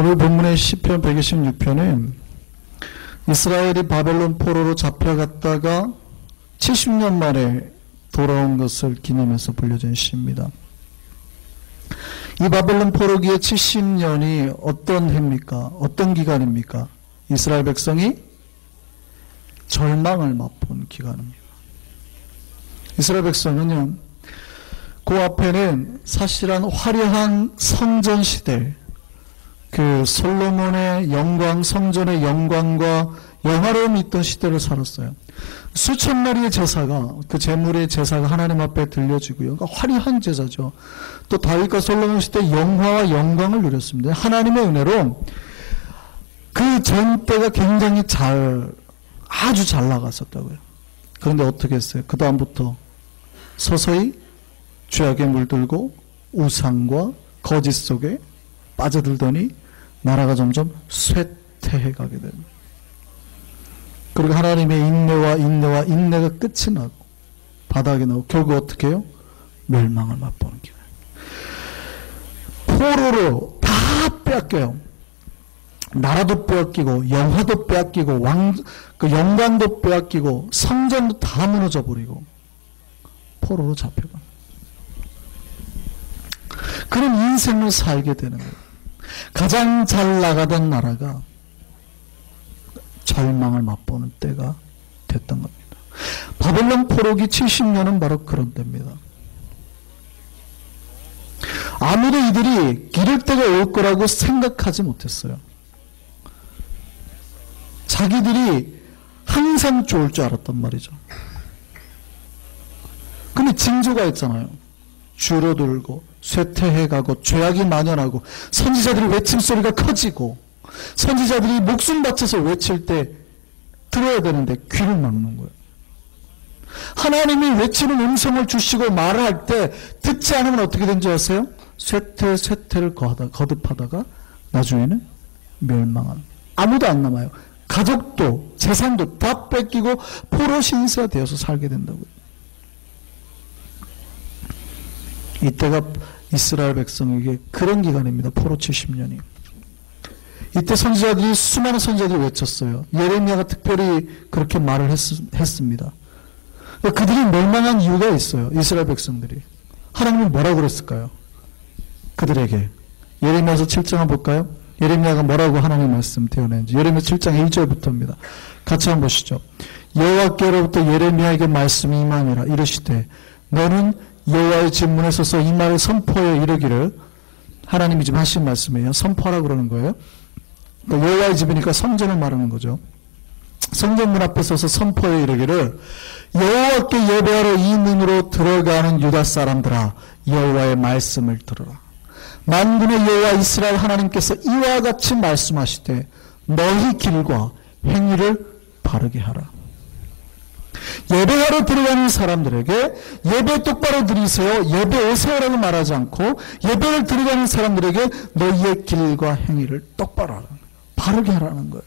오늘 본문의 시편 126편은 이스라엘이 바벨론 포로로 잡혀갔다가 70년 만에 돌아온 것을 기념해서 불려진 시입니다. 이 바벨론 포로기의 70년이 어떤 해입니까? 어떤 기간입니까? 이스라엘 백성이 절망을 맛본 기간입니다. 이스라엘 백성은요, 그 앞에는 사실은 화려한 성전 시대, 그 솔로몬의 영광, 성전의 영광과 영화로움이 있던 시대를 살았어요. 수천 마리의 제사가, 그 제물의 제사가 하나님 앞에 들려지고요. 그러니까 화려한 제사죠. 또 다윗과 솔로몬 시대 영화와 영광을 누렸습니다. 하나님의 은혜로 그 전 때가 굉장히 아주 잘 나갔었다고요. 그런데 어떻게 했어요? 그 다음부터 서서히 죄악에 물들고 우상과 거짓 속에 빠져들더니 나라가 점점 쇠퇴해 가게 됩니다. 그리고 하나님의 인내가 끝이 나고 바닥에 나고 결국 어떻게 해요? 멸망을 맛보는 기간. 포로로 다 빼앗겨요. 나라도 빼앗기고 영화도 빼앗기고 그 영광도 빼앗기고 성전도 다 무너져 버리고 포로로 잡혀가. 그런 인생을 살게 되는 거예요. 가장 잘 나가던 나라가 절망을 맛보는 때가 됐던 겁니다. 바벨론 포로기 70년은 바로 그런 때입니다. 아무도 이들이 기를 때가 올 거라고 생각하지 못했어요. 자기들이 항상 좋을 줄 알았단 말이죠. 근데 징조가 있잖아요. 줄어들고 쇠퇴해가고 죄악이 만연하고 선지자들이 외침소리가 커지고 선지자들이 목숨 바쳐서 외칠 때 들어야 되는데 귀를 막는 거예요. 하나님이 외치는 음성을 주시고 말을 할 때 듣지 않으면 어떻게 된지 아세요? 쇠퇴를 거듭하다가 나중에는 멸망하는, 아무도 안 남아요. 가족도 재산도 다 뺏기고 포로 신세가 되어서 살게 된다고요. 이때가 이스라엘 백성에게 그런 기간입니다. 포로 70년이. 이때 선지자들이, 수많은 선지자들이 외쳤어요. 예레미야가 특별히 그렇게 말을 했습니다. 그들이 멸망한 이유가 있어요. 이스라엘 백성들이. 하나님은 뭐라고 그랬을까요? 그들에게. 예레미야서 7장 한번 볼까요? 예레미야가 뭐라고 하나님 말씀 떼어낸지. 예레미야 7장 1절부터입니다. 같이 한번 보시죠. 여호와께로부터 예레미야에게 말씀이 임하니라. 이르시되 너는 여호와의 집문에 서서 이 말을 선포하여 이르기를, 하나님이 지금 하신 말씀이에요. 선포하라 그러는 거예요. 그러니까 여호와의 집이니까 성전을 말하는 거죠. 성전문 앞에 서서 선포하여 이르기를, 여호와께 예배하러 이 문으로 들어가는 유다 사람들아, 여호와의 말씀을 들으라. 만군의 여호와 이스라엘 하나님께서 이와 같이 말씀하시되 너희 길과 행위를 바르게 하라. 예배하러 들어가는 사람들에게 예배 똑바로 드리세요, 예배 오세요라고 말하지 않고 예배를 들어가는 사람들에게 너희의 길과 행위를 똑바로 하라는 거예요. 바르게 하라는 거예요.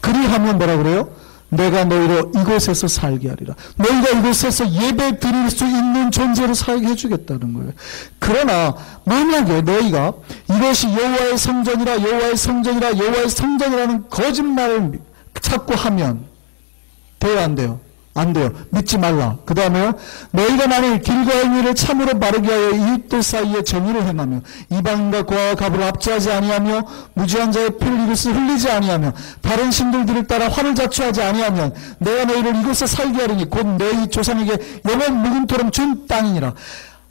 그리하면 뭐라 그래요? 내가 너희로 이곳에서 살게 하리라. 너희가 이곳에서 예배 드릴 수 있는 존재로 살게 해주겠다는 거예요. 그러나 만약에 너희가 이것이 여호와의 성전이라 여호와의 성전이라 여호와의 성전이라는 거짓말을 자꾸 하면 돼요, 안 돼요? 안 돼요. 믿지 말라. 그 다음에요, 너희가 만일 길과 행위를 참으로 바르게 하여 이웃들 사이에 정의를 행하며 이방인과 고아와 갑을 압제하지 아니하며 무지한 자의 피를 이곳에 흘리지 아니하며 다른 신들들을 따라 화를 자초하지 아니하면 내가 너희를 이곳에 살게 하리니 곧 너희 조상에게 영원 묵은토록 준 땅이니라.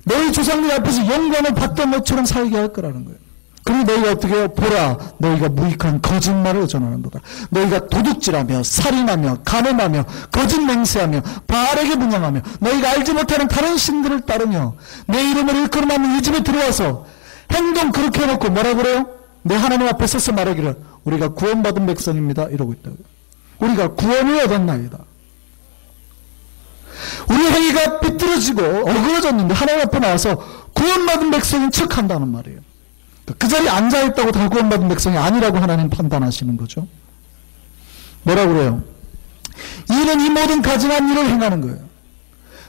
너희 조상들 앞에서 영광을 받던 것처럼 살게 할 거라는 거예요. 그리고 너희가 어떻게 해요? 보라, 너희가 무익한 거짓말을 전하는도다. 너희가 도둑질하며 살인하며 간음하며 거짓 맹세하며 바알에게 분양하며 너희가 알지 못하는 다른 신들을 따르며 내 이름을 일컬음하며 이 집에 들어와서 행동 그렇게 해놓고 뭐라 그래요? 내 하나님 앞에 서서 말하기를 우리가 구원받은 백성입니다 이러고 있다고요. 우리가 구원을 얻었나이다. 우리 행위가 삐뚤어지고 어그러졌는데 하나님 앞에 나와서 구원받은 백성인 척한다는 말이에요. 그 자리에 앉아있다고 다 구원받은 백성이 아니라고 하나님 판단하시는 거죠. 뭐라고 그래요? 이는 이 모든 가증한 일을 행하는 거예요.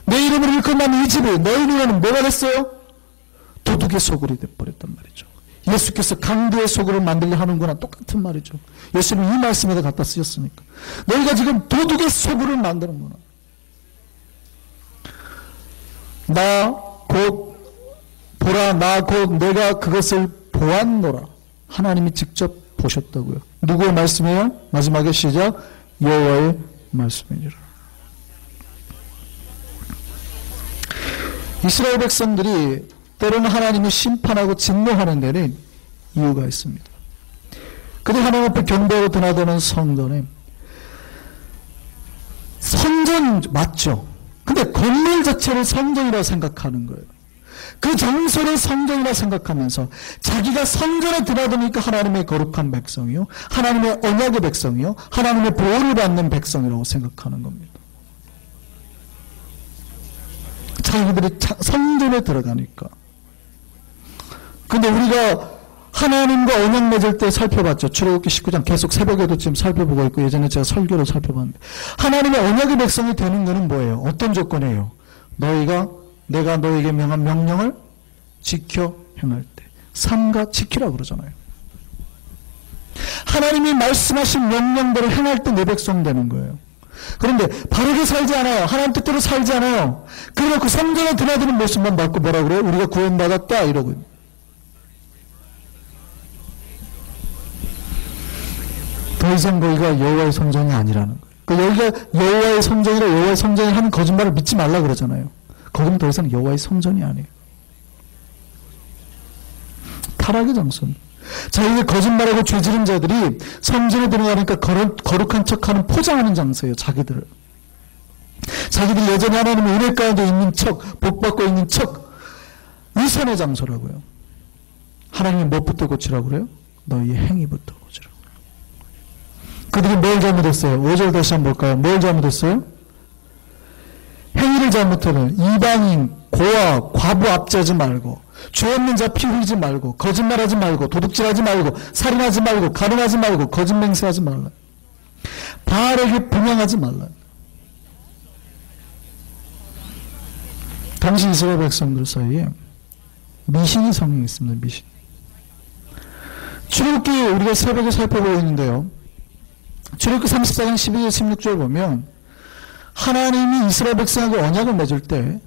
내 이름을 일컬만 이 집이 너희 눈에는 뭐가 됐어요? 도둑의 소굴이 돼버렸단 말이죠. 예수께서 강도의 속으로 만들려 하는 거나 똑같은 말이죠. 예수님은 이 말씀에다 갖다 쓰셨으니까. 너희가 지금 도둑의 속으로 만드는 거나. 나 곧 보라, 나 곧 내가 그것을 보았노라. 하나님이 직접 보셨다고요. 누구의 말씀이에요? 마지막에 시작, 여호와의 말씀이니라. 이스라엘 백성들이 때로는 하나님을 심판하고 진노하는 데는 이유가 있습니다. 그들이 하나님 앞에 경배하고 드나드는 성전에, 성전 맞죠? 근데 건물 자체를 성전이라고 생각하는 거예요. 그 장소를 성전이라 생각하면서 자기가 성전에 드나드니까 하나님의 거룩한 백성이요, 하나님의 언약의 백성이요, 하나님의 보호를 받는 백성이라고 생각하는 겁니다. 자기들이 성전에 들어가니까. 근데 우리가 하나님과 언약 맺을 때 살펴봤죠. 출애굽기 19장 계속 새벽에도 지금 살펴보고 있고, 예전에 제가 설교를 살펴봤는데, 하나님의 언약의 백성이 되는 것은 뭐예요? 어떤 조건이에요? 내가 너에게 명한 명령을 지켜 행할 때. 삼가 지키라고 그러잖아요. 하나님이 말씀하신 명령대로 행할 때 내 백성 되는 거예요. 그런데 바르게 살지 않아요. 하나님 뜻대로 살지 않아요. 그래놓고 성전에 드나드는 모습만 받고 뭐라 그래요? 우리가 구원받았다 이러고. 더 이상 거기가 여호와의 성전이 아니라는 거예요. 여기가 여호와의 성전이라 여호와의 성전이 하는 거짓말을 믿지 말라 그러잖아요. 거기는 더 이상 여호와의 성전이 아니에요. 타락의 장소입니다. 자, 이게 거짓말하고 죄지른 자들이 성전에 들어가니까 거룩한 척하는, 포장하는 장소예요. 자기들 여전히 하나님의 은혜 가운데 있는 척, 복받고 있는 척, 위선의 장소라고요. 하나님이 무엇부터 고치라고 그래요? 너희의 행위부터 고치라고. 그들이 뭘 잘못했어요? 5절 다시 한번 볼까요? 뭘 잘못했어요? 행위를 잘못하면 이방인, 고아, 과부 압제하지 말고, 죄 없는 자 피 흘리지 말고, 거짓말하지 말고, 도둑질하지 말고, 살인하지 말고, 가늠하지 말고, 거짓 맹세하지 말라. 바알에게 분향하지 말라. 당시 이스라엘 백성들 사이에 미신이 성행했습니다. 미신. 출애굽기 우리가 새벽에 살펴보고 있는데요. 출애굽기 34장 12절 16절 보면 하나님이 이스라엘 백성에게 언약을 맺을 때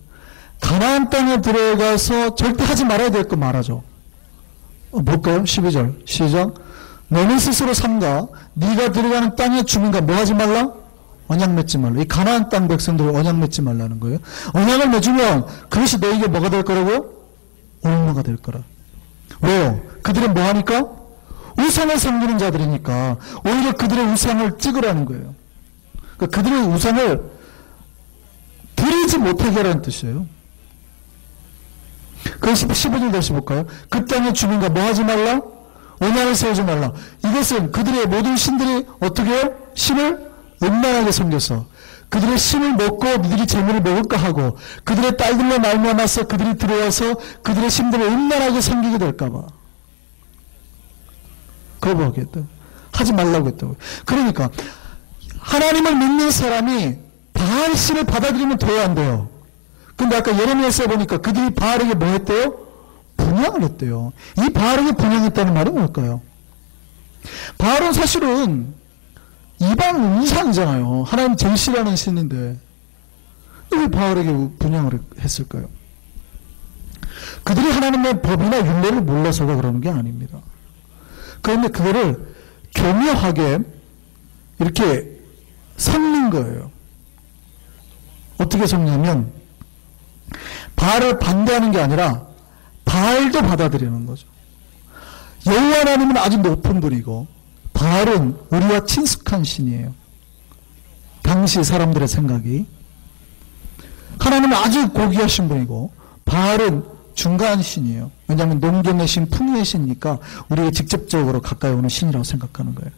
가나안 땅에 들어가서 절대 하지 말아야 될 거 말하죠. 볼까요? 12절 시작. 너는 스스로 삼가 네가 들어가는 땅의 주민과 뭐 하지 말라? 언약 맺지 말라. 이 가나안 땅 백성들 언약 맺지 말라는 거예요. 언약을 맺으면 그것이 너에게 뭐가 될 거라고요? 옥로가 될 거라. 왜요? 그들은 뭐 하니까? 우상을 섬기는 자들이니까 오히려 그들의 우상을 찍으라는 거예요. 그러니까 그들의 우상을 드리지 못하게 하라는 뜻이에요. 그래서 15절 다시 볼까요? 그 땅의 주민과 뭐 하지 말라? 언약을 세우지 말라. 이것은 그들의 모든 신들이 어떻게 해요? 신을 음란하게 섬겼어. 그들의 신을 먹고 너희들이 재물을 먹을까 하고 그들의 딸들로 말미암아서 그들이 들어와서 그들의 신들을 음란하게 섬기게 될까봐 거부하겠다. 하지 말라고 했다고. 그러니까 하나님을 믿는 사람이 바알 신을 받아들이면 돼야 안 돼요. 근데 아까 예레미야서에 보니까 그들이 바알에게 뭐 했대요? 분향을 했대요. 이 바알에게 분향했다는 말은 뭘까요? 바알은 사실은 이방 우상이잖아요. 하나님 제일 싫어하는 신인데 왜 바알에게 분향을 했을까요? 그들이 하나님의 법이나 율례를 몰라서가 그러는 게 아닙니다. 그런데 그거를 교묘하게 이렇게 섞는 거예요. 어떻게 섞냐면 바알을 반대하는 게 아니라 바알도 받아들이는 거죠. 여호와 하나님은 아주 높은 분이고 바알은 우리와 친숙한 신이에요. 당시 사람들의 생각이. 하나님은 아주 고귀하신 분이고 바알은 중간 신이에요. 왜냐하면 농경의 신, 풍요의 신이니까 우리가 직접적으로 가까이 오는 신이라고 생각하는 거예요.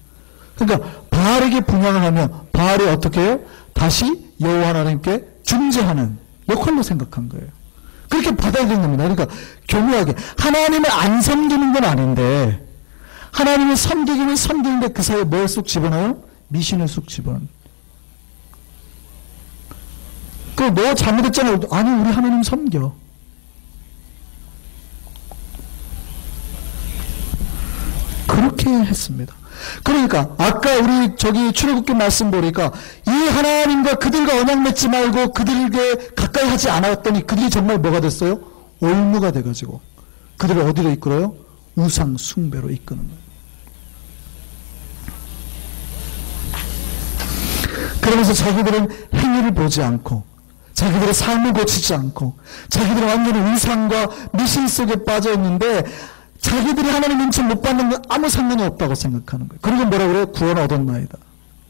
그러니까 바알에게 분향을 하면 바알이 어떻게 해요? 다시 여호와 하나님께 중재하는 역할로 생각한 거예요. 그렇게 받아들이는 겁니다. 그러니까 교묘하게 하나님을 안 섬기는 건 아닌데 하나님을 섬기기는 섬기는데 그 사이에 뭘 쑥 집어넣어요? 미신을 쑥 집어넣어요. 그럼 너 잘못했잖아. 아니 우리 하나님 섬겨. 그렇게 했습니다. 그러니까 아까 우리 출애굽기 말씀 보니까 이 하나님과 그들과 언약 맺지 말고 그들에게 가까이 하지 않았더니 그들이 정말 뭐가 됐어요? 올무가 돼가지고 그들을 어디로 이끌어요? 우상 숭배로 이끄는 거예요. 그러면서 자기들은 행위를 보지 않고 자기들의 삶을 고치지 않고 자기들은 완전히 우상과 미신 속에 빠져 있는데 자기들이 하나님 인칭 못 받는 건 아무 상관이 없다고 생각하는 거예요. 그리고 뭐라 그래요? 구원 얻었나이다.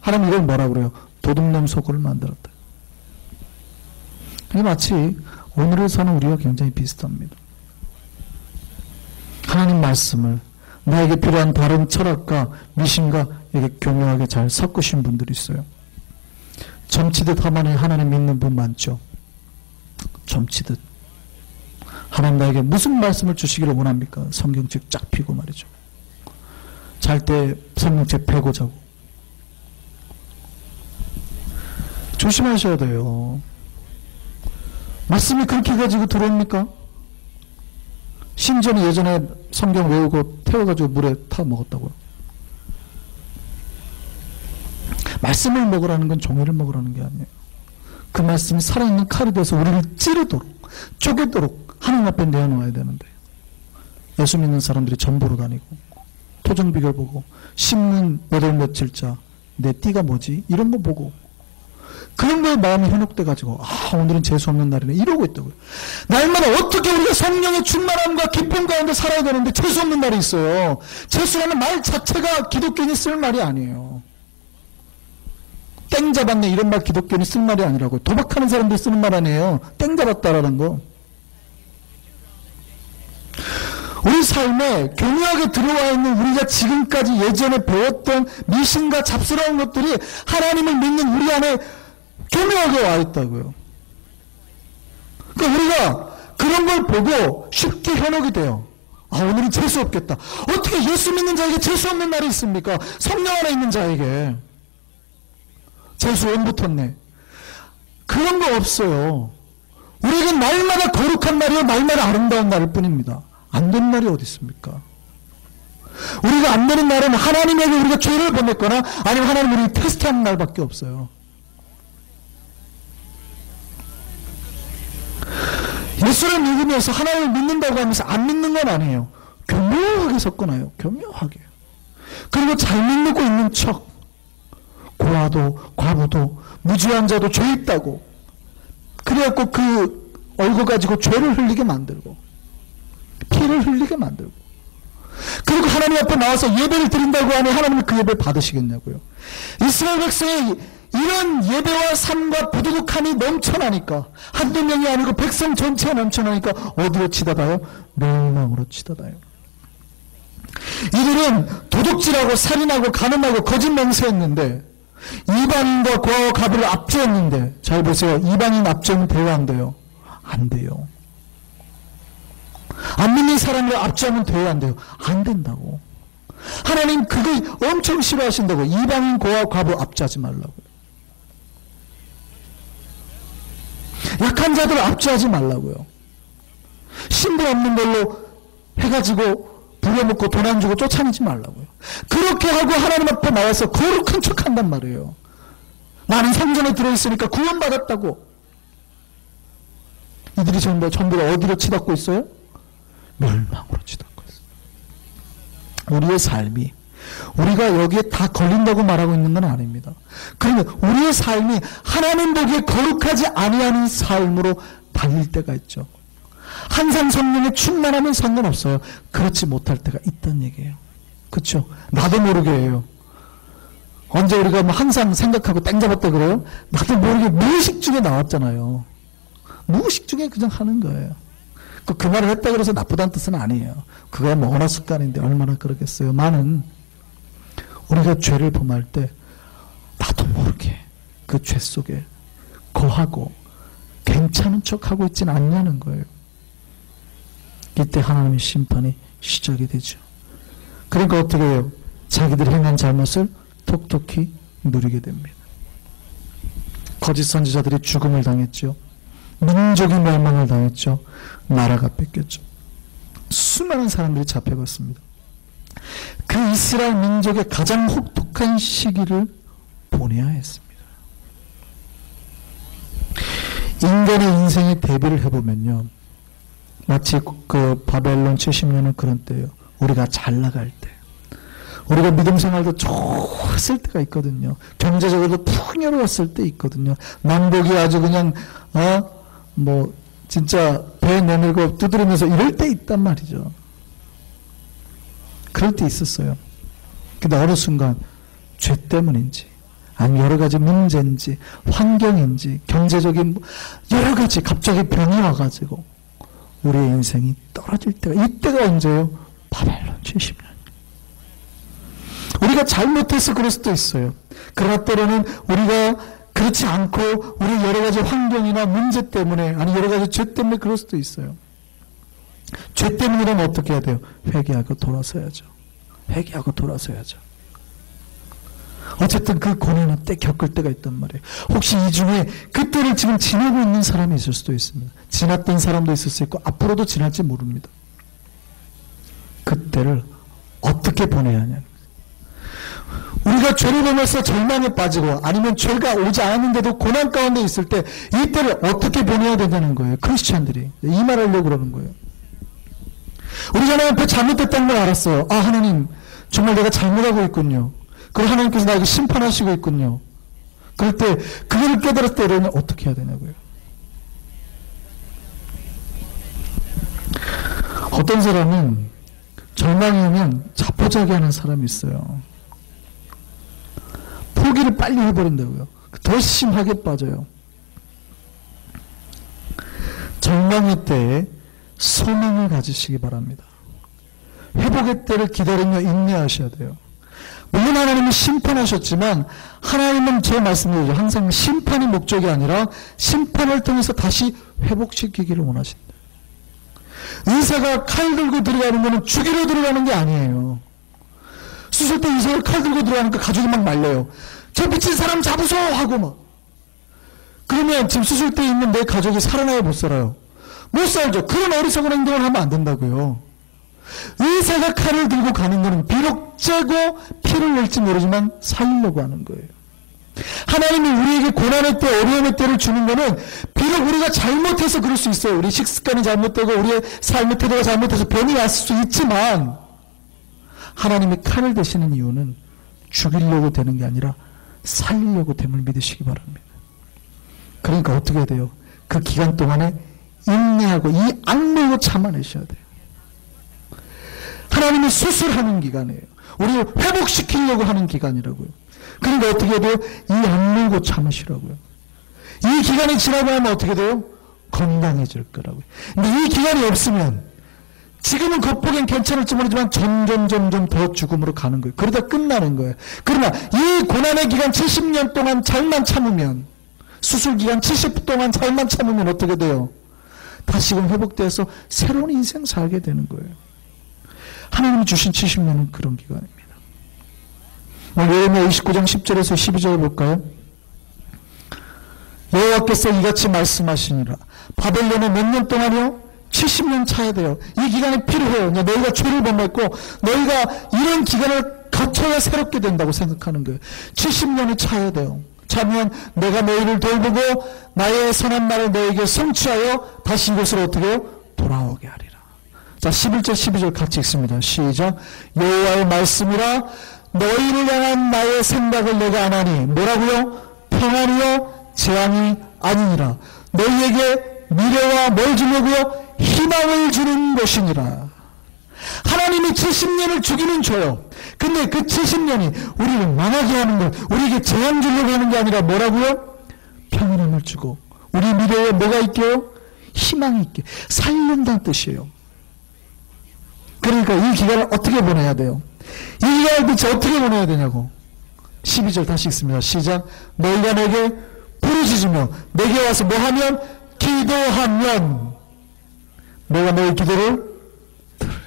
하나님 이걸 뭐라 그래요? 도둑놈 소굴을 만들었다. 이게 마치 오늘을 사는 우리와 굉장히 비슷합니다. 하나님 말씀을 나에게 필요한 다른 철학과 미신과 이게 교묘하게 잘 섞으신 분들이 있어요. 점치듯 하만에 하나님 믿는 분 많죠. 점치듯. 하나님 나에게 무슨 말씀을 주시기를 원합니까? 성경책 쫙 펴고 말이죠. 잘 때 성경책 펴고 자고. 조심하셔야 돼요. 말씀이 그렇게 가지고 들어옵니까? 심지어는 예전에 성경 외우고 태워가지고 물에 타 먹었다고요. 말씀을 먹으라는 건 종이를 먹으라는 게 아니에요. 그 말씀이 살아있는 칼이 돼서 우리를 찌르도록 쪼개도록 하나님 앞에 내어놓아야 되는데 예수 믿는 사람들이 전보로 다니고 토정비결 보고 신문 몇월 며칠자 내 띠가 뭐지? 이런 거 보고 그런 거에 마음이 현혹돼가지고 오늘은 재수 없는 날이네 이러고 있다고요. 날마다 어떻게 우리가 성령의 충만함과 기쁨 가운데 살아야 되는데 재수 없는 날이 있어요. 재수라는 말 자체가 기독교인이 쓸 말이 아니에요. 땡 잡았네 이런 말 기독교인이 쓸 말이 아니라고요. 도박하는 사람들이 쓰는 말 아니에요. 땡 잡았다라는 거. 우리 삶에 교묘하게 들어와 있는 우리가 지금까지 예전에 배웠던 미신과 잡스러운 것들이 하나님을 믿는 우리 안에 교묘하게 와 있다고요. 그러니까 우리가 그런 걸 보고 쉽게 현혹이 돼요. 오늘은 재수 없겠다. 어떻게 예수 믿는 자에게 재수 없는 날이 있습니까? 성령 안에 있는 자에게. 재수 온 붙었네. 그런 거 없어요. 우리에겐 날마다 거룩한 날이요 날마다 아름다운 날일 뿐입니다. 안 되는 날이 어디 있습니까? 우리가 안 되는 날은 하나님에게 우리가 죄를 범했거나 아니면 하나님 우리를 테스트하는 날밖에 없어요. 예수를 믿으면서 하나님을 믿는다고 하면서 안 믿는 건 아니에요. 교묘하게 섞어놔요. 교묘하게. 그리고 잘 믿고 있는 척. 고아도 과부도 무지한 자도 죄 있다고. 그래갖고 그 얼굴 가지고 죄를 흘리게 만들고 피를 흘리게 만들고 그리고 하나님 앞에 나와서 예배를 드린다고 하니 하나님은 그 예배를 받으시겠냐고요. 이스라엘 백성이 이런 예배와 삶과 부두둑함이 넘쳐나니까 한두 명이 아니고 백성 전체가 넘쳐나니까 어디로 치닫아요? 멸망으로 치닫아요. 이들은 도둑질하고 살인하고 간음하고 거짓 맹세했는데 이방인과 고아와 가부를 압제했는데 잘 보세요. 이방인 압제하면 돼요 안 돼요? 안 돼요. 안 믿는 사람을 압제하면 돼요 안 돼요? 안 된다고. 하나님 그거 엄청 싫어하신다고. 이방인 고아 과부 압제하지 말라고요. 약한 자들을 압제하지 말라고요. 신분 없는 걸로 해가지고 부려먹고 돈 안 주고 쫓아내지 말라고요. 그렇게 하고 하나님 앞에 나와서 거룩한 척 한단 말이에요. 나는 성전에 들어있으니까 구원받았다고. 이들이 전부 어디로 치닫고 있어요? 멸망으로 치닫고 있어요. 우리의 삶이 우리가 여기에 다 걸린다고 말하고 있는 건 아닙니다. 그러면 우리의 삶이 하나님 보기에 거룩하지 아니하는 삶으로 달릴 때가 있죠. 항상 성령에 충만하면 상관없어요. 그렇지 못할 때가 있다는 얘기예요. 그렇죠? 나도 모르게 해요. 언제 우리가 뭐 항상 생각하고 땡 잡았다 그래요? 나도 모르게 무의식 중에 나왔잖아요. 무의식 중에 그냥 하는 거예요. 그 말을 했다 그래서 나쁘다는 뜻은 아니에요. 그거야 뭐 언어 습관인데 얼마나 그러겠어요. 많은 우리가 죄를 범할 때 나도 모르게 그 죄 속에 거하고 괜찮은 척하고 있지는 않냐는 거예요. 이때 하나님의 심판이 시작이 되죠. 그러니까 어떻게 해요? 자기들 행한 잘못을 톡톡히 누리게 됩니다. 거짓 선지자들이 죽음을 당했죠. 민족이 멸망을 당했죠. 나라가 뺏겼죠. 수많은 사람들이 잡혀갔습니다. 그 이스라엘 민족의 가장 혹독한 시기를 보내야 했습니다. 인간의 인생의 대비를 해보면요, 마치 그 바벨론 70년은 그런 때예요. 우리가 잘 나갈 때, 우리가 믿음 생활도 좋았을 때가 있거든요. 경제적으로도 풍요로웠을 때 있거든요. 남북이 아주 그냥 진짜 배 내밀고 두드리면서 이럴 때 있단 말이죠. 그럴 때 있었어요. 근데 어느 순간 죄 때문인지 아니 여러 가지 문제인지 환경인지 경제적인 여러 가지 갑자기 병이 와가지고 우리의 인생이 떨어질 때가, 이때가 언제예요? 바벨론 70년. 우리가 잘못해서 그럴 수도 있어요. 그러나 때로는 우리가 그렇지 않고 우리 여러 가지 환경이나 문제 때문에, 아니 여러 가지 죄 때문에 그럴 수도 있어요. 죄 때문이라면 어떻게 해야 돼요? 회개하고 돌아서야죠. 회개하고 돌아서야죠. 어쨌든 그 고난의 때 겪을 때가 있단 말이에요. 혹시 이 중에 그때를 지금 지나고 있는 사람이 있을 수도 있습니다. 지났던 사람도 있을 수 있고 앞으로도 지날지 모릅니다. 그때를 어떻게 보내야 하냐. 우리가 죄를 범해서 절망에 빠지고 아니면 죄가 오지 않았는데도 고난 가운데 있을 때 이때를 어떻게 보내야 된다는 거예요. 크리스찬들이 이 말을 하려고 그러는 거예요. 우리가 하나님 앞에 잘못됐다는 걸 알았어요. 아, 하나님 정말 내가 잘못하고 있군요. 그리고 하나님께서 나에게 심판하시고 있군요. 그럴 때 그걸 깨달았을 때 여러분은 어떻게 해야 되냐고요. 어떤 사람은 절망이 오면 자포자기 하는 사람이 있어요. 포기를 빨리 해버린다고요. 더 심하게 빠져요. 절망의 때에 소망을 가지시기 바랍니다. 회복의 때를 기다리며 인내하셔야 돼요. 물론 하나님은 심판하셨지만 하나님은 제 말씀대로 항상 심판이 목적이 아니라 심판을 통해서 다시 회복시키기를 원하신다. 의사가 칼 들고 들어가는 거는 죽이러 들어가는 게 아니에요. 수술 때 의사가 칼 들고 들어가니까 가족이 막 말려요. 저 미친 사람 잡으소 하고 막. 그러면 지금 수술 때 있는 내 가족이 살아나요, 못 살아요? 못 살죠. 그런 어리석은 행동을 하면 안 된다고요. 의사가 칼을 들고 가는 것은 비록 째고 피를 낼지 모르지만 살리려고 하는 거예요. 하나님이 우리에게 고난의 때, 어려움의 때를 주는 것은 비록 우리가 잘못해서 그럴 수 있어요. 우리 식습관이 잘못되고 우리의 삶의 태도가 잘못해서 병이 왔을 수 있지만 하나님이 칼을 대시는 이유는 죽이려고 되는 게 아니라 살리려고 됨을 믿으시기 바랍니다. 그러니까 어떻게 해야 돼요? 그 기간 동안에 인내하고 이 악물고 참아내셔야 돼요. 하나님이 수술하는 기간이에요. 우리를 회복시키려고 하는 기간이라고요. 그러니까 어떻게 해야 돼요? 이 악물고 참으시라고요. 이 기간이 지나고 나면 어떻게 돼요? 건강해질 거라고요. 근데 이 기간이 없으면 지금은 겉보기엔 괜찮을지 모르지만 점점 더 죽음으로 가는 거예요. 그러다 끝나는 거예요. 그러나 이 고난의 기간 70년 동안 잘만 참으면, 수술 기간 70년 동안 잘만 참으면 어떻게 돼요? 다시금 회복돼서 새로운 인생 살게 되는 거예요. 하나님이 주신 70년은 그런 기간입니다. 예레미야 29장 10절에서 12절을 볼까요? 여호와께서 이같이 말씀하시니라. 바벨론에 몇 년 동안이요? 70년 차야 돼요. 이 기간이 필요해요. 너희가 죄를 범했고 너희가 이런 기간을 거쳐야 새롭게 된다고 생각하는 거예요. 70년이 차야 돼요. 차면 내가 너희를 돌보고 나의 선한 말을 너희에게 성취하여 다시 이곳으로 어떻게 해요? 돌아오게 하리라. 자, 11절 12절 같이 읽습니다. 시작. 여호와의 말씀이라. 너희를 향한 나의 생각을 내가 안 하니 뭐라고요? 평안이요 재앙이 아니니라. 너희에게 미래와 뭘 주려고요? 희망을 주는 것이니라. 하나님이 70년을 주기는 줘요. 근데 그 70년이 우리를 망하게 하는 것, 우리에게 재앙 주려고 하는 게 아니라 뭐라고요? 평안함을 주고 우리 미래에 뭐가 있게요? 희망이 있게 살린다는 뜻이에요. 그러니까 이 기간을 어떻게 보내야 돼요? 이 기간을 대체 어떻게 보내야 되냐고. 12절 다시 읽습니다. 시작. 너희가 내게 부르짖으며 내게 와서 뭐하면? 기도하면 내가 너희 기도를 들으리라.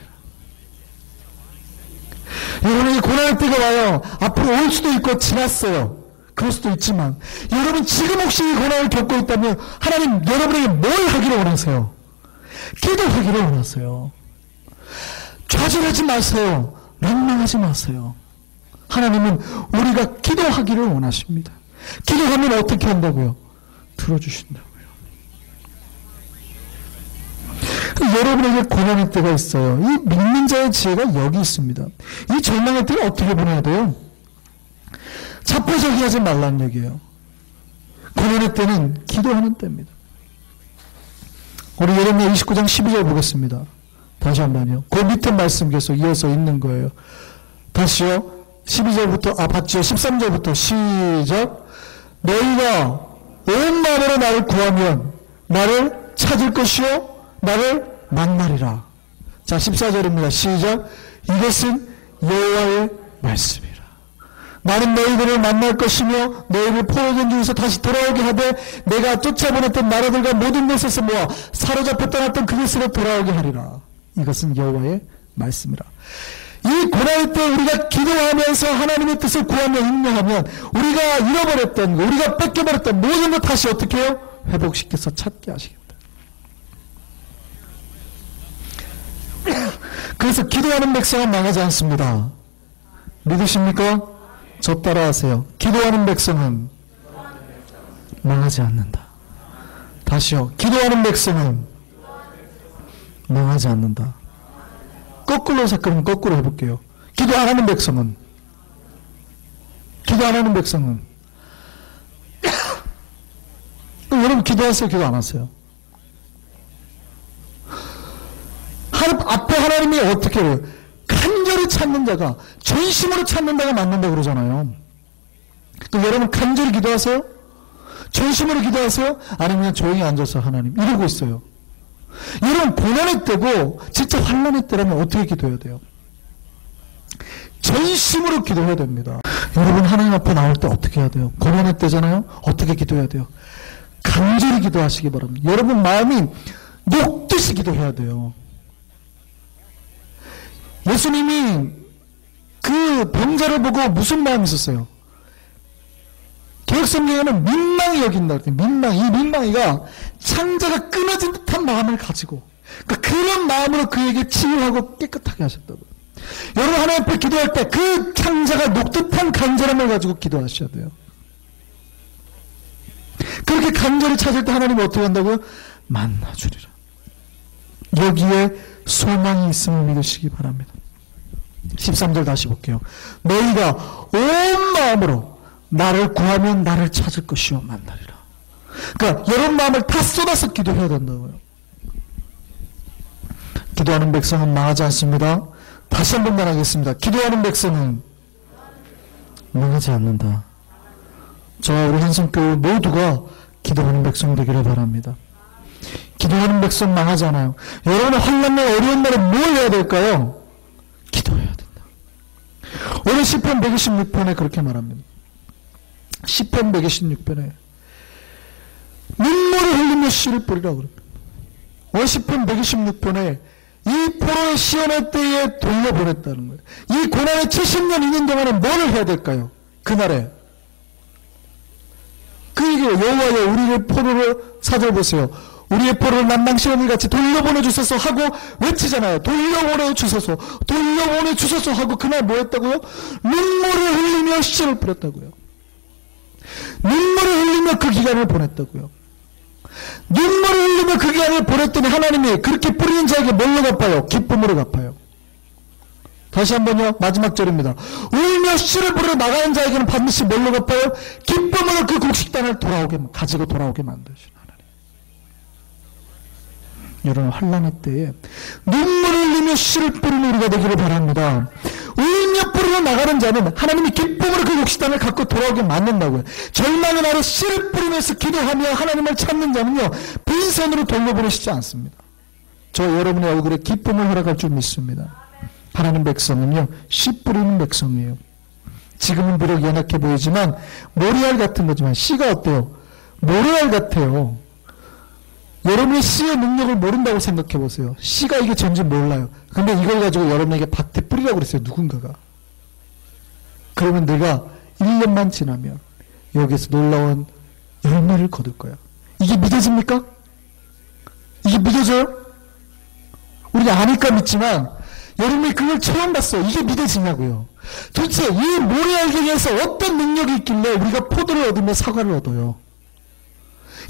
여러분이 고난의 때가 와요. 앞으로 올 수도 있고 지났어요. 그럴 수도 있지만 여러분 지금 혹시 이 고난을 겪고 있다면 하나님 여러분에게 뭘 하기를 원하세요? 기도하기를 원하세요. 좌절하지 마세요. 맹망하지 마세요. 하나님은 우리가 기도하기를 원하십니다. 기도하면 어떻게 한다고요? 들어주신다고요. 여러분에게 고난의 때가 있어요. 이 믿는 자의 지혜가 여기 있습니다. 이 절망의 때를 어떻게 보내야 돼요? 자포자기하지 말라는 얘기예요. 고난의 때는 기도하는 때입니다. 우리 예레미야 29장 12절 보겠습니다. 다시 한번요. 그 밑에 말씀 계속 이어서 있는 거예요. 다시요. 12절부터 봤죠? 13절부터 시작. 너희가 온 마음으로 나를 구하면 나를 찾을 것이요 나를 만나리라. 자, 14절입니다. 시작. 이것은 여호와의 말씀이라. 나는 너희들을 만날 것이며 너희를 포로된 중에서 다시 돌아오게 하되 내가 쫓아보냈던 나라들과 모든 곳에서 모아 사로잡혀 떠났던 그곳으로 돌아오게 하리라. 이것은 여호와의 말씀이라. 이 고난의 때 우리가 기도하면서 하나님의 뜻을 구하며 임명하면 우리가 잃어버렸던 거, 우리가 뺏겨버렸던 모든 것 다시 어떻게 해요? 회복시켜서 찾게 하시겠다. 그래서 기도하는 백성은 망하지 않습니다. 믿으십니까? 저 따라하세요. 기도하는 백성은 망하지 않는다. 다시요. 기도하는 백성은 망하지 않는다. 거꾸로 해서 그럼 거꾸로 해볼게요. 기도 안 하는 백성은 여러분 기도하세요? 기도 안 하세요? 앞에 하나님이 어떻게 해요? 간절히 찾는 자가 전심으로 찾는 자가 맞는다 그러잖아요. 그럼 여러분 간절히 기도하세요? 전심으로 기도하세요? 아니면 조용히 앉아서 하나님 이러고 있어요? 여러분 고난의 때고 진짜 환난의 때라면 어떻게 기도해야 돼요? 전심으로 기도해야 됩니다. 여러분 하나님 앞에 나올 때 어떻게 해야 돼요? 고난의 때잖아요? 어떻게 기도해야 돼요? 간절히 기도하시기 바랍니다. 여러분 마음이 녹듯이 기도해야 돼요. 예수님이 그 병자를 보고 무슨 마음이 있었어요? 개혁성경에는 민망히 여긴다. 민망. 이 민망이가 창자가 끊어진 듯한 마음을 가지고 그런 마음으로 그에게 치유하고 깨끗하게 하셨다고요. 여러분 하나님 앞에 기도할 때 그 창자가 녹듯한 간절함을 가지고 기도하셔야 돼요. 그렇게 간절히 찾을 때 하나님이 어떻게 한다고요? 만나주리라. 여기에 소망이 있음을 믿으시기 바랍니다. 13절 다시 볼게요. 너희가 온 마음으로 나를 구하면 나를 찾을 것이요 만나리라. 그러니까 여러분 마음을 다 쏟아서 기도해야 된다고요. 기도하는 백성은 망하지 않습니다. 다시 한 번만 하겠습니다. 기도하는 백성은 망하지 않는다. 저와 우리 한성교회 모두가 기도하는 백성 되기를 바랍니다. 기도하는 백성 망하지 않아요. 여러분의 환난날 어려운 날에 뭘 해야 될까요? 기도해야 된다. 오늘 시편 126편에 그렇게 말합니다. 시편 126편에 눈물을 흘리며 씨를 뿌리라고 그럽니다. 오늘 시편 126편에 이 포로의 시온의 때에 돌려보냈다는 거예요. 이 고난의 70년 2년 동안에 뭘 해야 될까요? 그날에 그 얘기예요. 여호와여 우리를 포로를 사절 보세요. 우리의 포로를 남방시온을 같이 돌려보내 주소서 하고 외치잖아요. 돌려보내 주소서 하고 그날 뭐 했다고요? 눈물을 흘리며 씨를 뿌렸다고요. 눈물을 흘리며 그 기간을 보냈다고요. 눈물을 흘리며 그 기간을 보냈더니 하나님이 그렇게 뿌리는 자에게 뭘로 갚아요? 기쁨으로 갚아요. 다시 한번요. 마지막 절입니다. 울며 씨를 뿌려 나가는 자에게는 반드시 뭘로 갚아요? 기쁨으로 그 곡식단을 가지고 돌아오게 만드시는 하나님. 여러분 환난의 때에 눈물을 흘리며 씨를 뿌리는 우리가 되기를 바랍니다. 울며 뿌리러 나가는 자는 하나님이 기쁨으로 그 곡식단을 갖고 돌아오게 만든다고요. 절망의 날에 씨를 뿌리면서 기도하며 하나님을 찾는 자는요 빈손으로 돌려보내시지 않습니다. 저 여러분의 얼굴에 기쁨을 허락할 줄 믿습니다. 하나님 백성은요 씨 뿌리는 백성이에요. 지금은 비록 연약해 보이지만 모리알 같은 거지만 씨가 어때요? 모리알 같아요. 여러분이 씨의 능력을 모른다고 생각해 보세요. 씨가 이게 전지 몰라요. 근데 이걸 가지고 여러분에게 밭에 뿌리라고 그랬어요. 누군가가. 그러면 내가 1년만 지나면 여기서 놀라운 열매를 거둘 거야. 이게 믿어집니까? 이게 믿어져요? 우리가 아니까 믿지만 여러분이 그걸 체험봤어요. 이게 믿어지냐고요. 도대체 이 모래알갱이에서 어떤 능력이 있길래 우리가 포도를 얻으며 사과를 얻어요?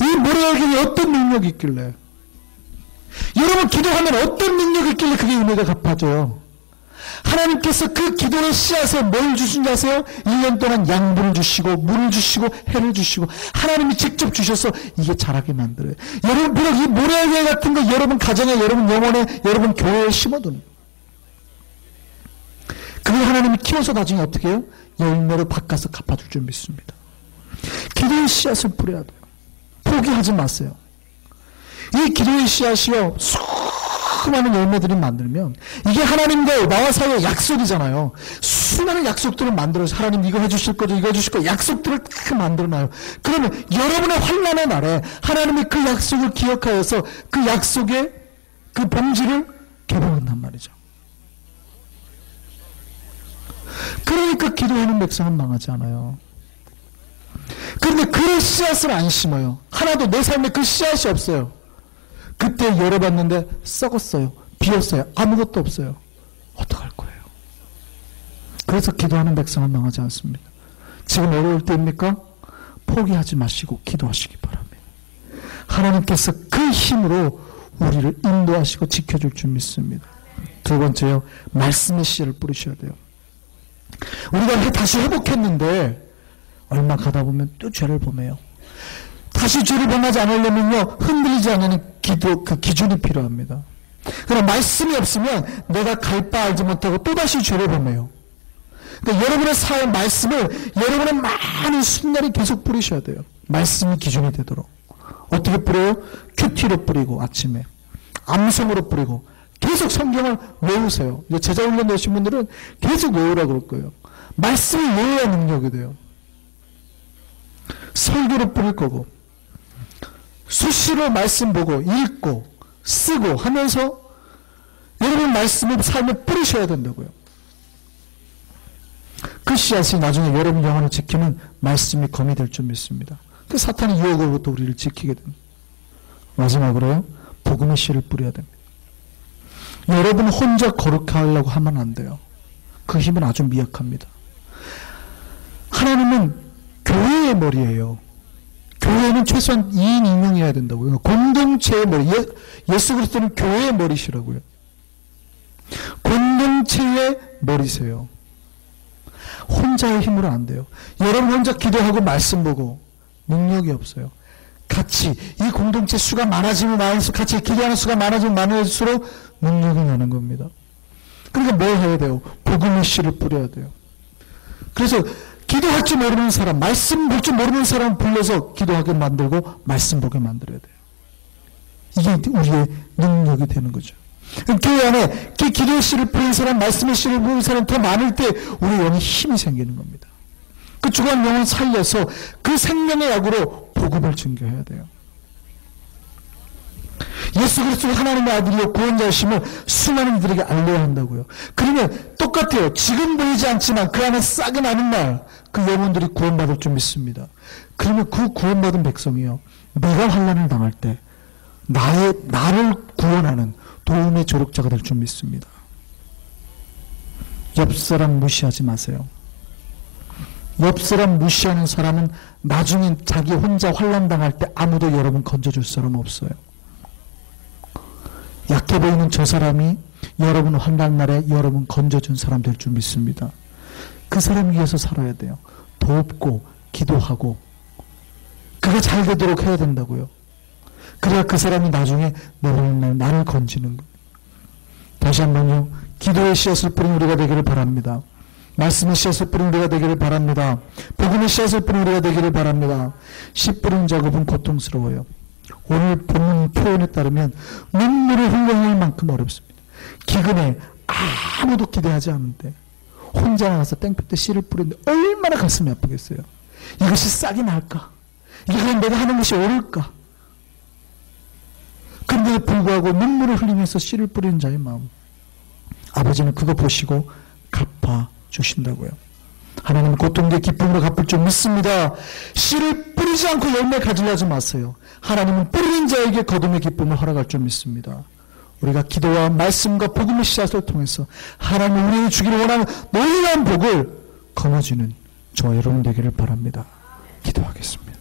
이 모래알갱이에 어떤 능력이 있길래? 여러분 기도하면 어떤 능력이 있길래 그게 은혜가 갚아져요? 하나님께서 그 기도의 씨앗에 뭘 주신 줄 아세요? 1년 동안 양분을 주시고 물을 주시고 해를 주시고 하나님이 직접 주셔서 이게 자라게 만들어요. 여러분 비록 이 모래알갱이 같은 거 여러분 가정에, 여러분 영혼에, 여러분 교회에 심어둔 그걸 하나님이 키워서 나중에 어떻게 해요? 열매로 바꿔서 갚아줄 줄 믿습니다. 기도의 씨앗을 뿌려야 돼요. 포기하지 마세요. 이 기도의 씨앗이요 수많은 열매들을 만들면 이게 하나님과 나와 사이의 약속이잖아요. 수많은 약속들을 만들어서 하나님 이거 해주실 거죠, 이거 해주실 거죠, 약속들을 딱 만들어놔요. 그러면 여러분의 환난의 날에 하나님이 그 약속을 기억하여서 그 약속의 그 봉지를 개봉한단 말이죠. 그러니까 기도하는 백성은 망하지 않아요. 그런데 그 씨앗을 안 심어요. 하나도 내 삶에 그 씨앗이 없어요. 그때 열어봤는데 썩었어요. 비었어요. 아무것도 없어요. 어떡할 거예요? 그래서 기도하는 백성은 망하지 않습니다. 지금 어려울 때입니까? 포기하지 마시고 기도하시기 바랍니다. 하나님께서 그 힘으로 우리를 인도하시고 지켜줄 줄 믿습니다. 두 번째요, 말씀의 씨를 뿌리셔야 돼요. 우리가 다시 회복했는데 얼마 가다 보면 또 죄를 범해요. 다시 죄를 범하지 않으려면요, 흔들리지 않는 기도, 그 기준이 필요합니다. 그럼 말씀이 없으면 내가 갈 바 알지 못하고 또다시 죄를 범해요. 그러니까 여러분의 삶 말씀을 여러분의 많은 순간이 계속 뿌리셔야 돼요. 말씀이 기준이 되도록. 어떻게 뿌려요? 큐티로 뿌리고 아침에 암송으로 뿌리고 계속 성경을 외우세요. 제자 훈련 되신 분들은 계속 외우라고 그럴 거예요. 말씀을 외워야 능력이 돼요. 설교로 뿌릴 거고 수시로 말씀 보고 읽고 쓰고 하면서 여러분 말씀을 삶에 뿌리셔야 된다고요. 그 씨앗이 나중에 여러분 영혼을 지키는 말씀이 검이 될 줄 믿습니다. 그 사탄의 유혹으로부터 우리를 지키게 됩니다. 마지막으로요, 복음의 씨를 뿌려야 됩니다. 여러분 혼자 거룩하게 하려고 하면 안 돼요. 그 힘은 아주 미약합니다. 하나님은 교회의 머리예요. 교회는 최소한 2인 2명이어야 된다고요. 공동체의 머리. 예수 그리스도는 교회의 머리시라고요. 공동체의 머리세요. 혼자의 힘으로 안 돼요. 여러분 혼자 기도하고 말씀 보고 능력이 없어요. 같이 이 공동체 수가 많아지면 많을수록, 같이 기도하는 수가 많아지면 많을수록 능력이 나는 겁니다. 그러니까 뭘 해야 돼요? 복음의 씨를 뿌려야 돼요. 그래서 기도할 줄 모르는 사람, 말씀 볼 줄 모르는 사람 불러서 기도하게 만들고 말씀 보게 만들어야 돼요. 이게 우리의 능력이 되는 거죠. 교회 안에 기도의 씨를 뿌린 사람, 말씀의 씨를 뿌린 사람 더 많을 때 우리 영에 힘이 생기는 겁니다. 그 죽은 영을 살려서 그 생명의 약으로 복음을 증거해야 돼요. 예수 그리스도가 하나님의 아들이요 구원자이심을 수많은 이들에게 알려야 한다고요. 그러면 똑같아요. 지금 보이지 않지만 그 안에 싹이 나는 날 그 영혼들이 구원받을 줄 믿습니다. 그러면 그 구원받은 백성이요, 내가 환난을 당할 때 나를 구원하는 도움의 조력자가 될 줄 믿습니다. 옆사람 무시하지 마세요. 옆사람 무시하는 사람은 나중에 자기 혼자 환난 당할 때 아무도 여러분 건져줄 사람 없어요. 약해 보이는 저 사람이 여러분 환난 날에 여러분 건져준 사람 될 줄 믿습니다. 그 사람 위해서 살아야 돼요. 돕고 기도하고 그가 잘 되도록 해야 된다고요. 그래야 그 사람이 나중에 나를 건지는 거예요. 다시 한번요, 기도의 씨앗을 뿌린 우리가 되기를 바랍니다. 말씀의 씨앗을 뿌린 우리가 되기를 바랍니다. 복음의 씨앗을 뿌린 우리가 되기를 바랍니다. 씨 뿌리는 작업은 고통스러워요. 오늘 본문 표현에 따르면 눈물을 흘려낼 만큼 어렵습니다. 기근에 아무도 기대하지 않는데 혼자 나가서 땡볕에 씨를 뿌리는데 얼마나 가슴이 아프겠어요. 이것이 싹이 날까? 이게 그냥 내가 하는 것이 옳을까? 그런데 불구하고 눈물을 흘리면서 씨를 뿌리는 자의 마음, 아버지는 그거 보시고 갚아주신다고요. 하나님은 고통의 기쁨으로 갚을 줄 믿습니다. 씨를 뿌리지 않고 열매 가지려 하지 마세요. 하나님은 뿌리는 자에게 거둠의 기쁨을 허락할 줄 믿습니다. 우리가 기도와 말씀과 복음의 씨앗을 통해서 하나님 우리에게 주기를 원하는 놀라운 복을 거머쥐는 저와 여러분 되기를 바랍니다. 기도하겠습니다.